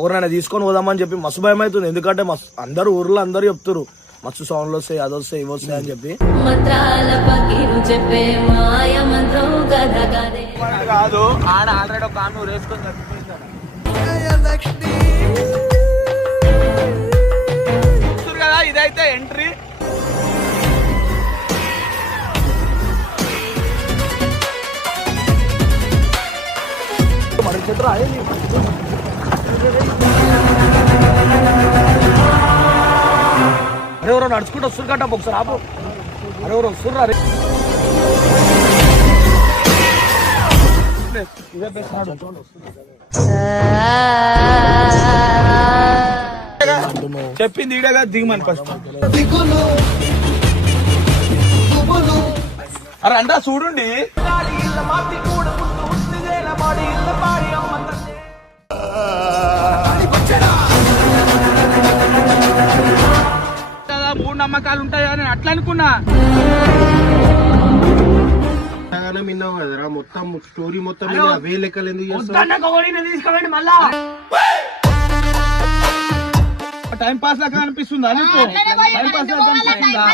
ఎవరైనా తీసుకొని పోదామని చెప్పి మస్తు భయం అవుతుంది. ఎందుకంటే అందరు ఊర్లో అందరు చెప్తారు మస్తు సౌండ్లు వస్తాయి, అది వస్తాయి, ఇవి వస్తాయి అని చెప్పి. కాదు ఆడ ఆల్రెడీ ఒక ఆమె వేసుకొని కదా. ఇదైతే ఎంట్రీ. అరే ఎవరో నడుచుకుంటూ వస్తురు కట్ట ఒకసారి ఆపు. అరే ఎవరో వస్తుర్రు. అరే చెప్పింది ఈడగా దిగమని ఫస్ట్. అరే అంటా చూడండి. మూడు నమ్మకాలు ఉంటాయని అట్లా అనుకున్నా. విన్నావు కదరా మొత్తం స్టోరీ మొత్తం అవే లెక్కలు ఎందుకు తీసుకోండి మళ్ళా టైం పాస్ లాగా అనిపిస్తుందా? టైం పాస్ లాగా అనిపిస్తుందా?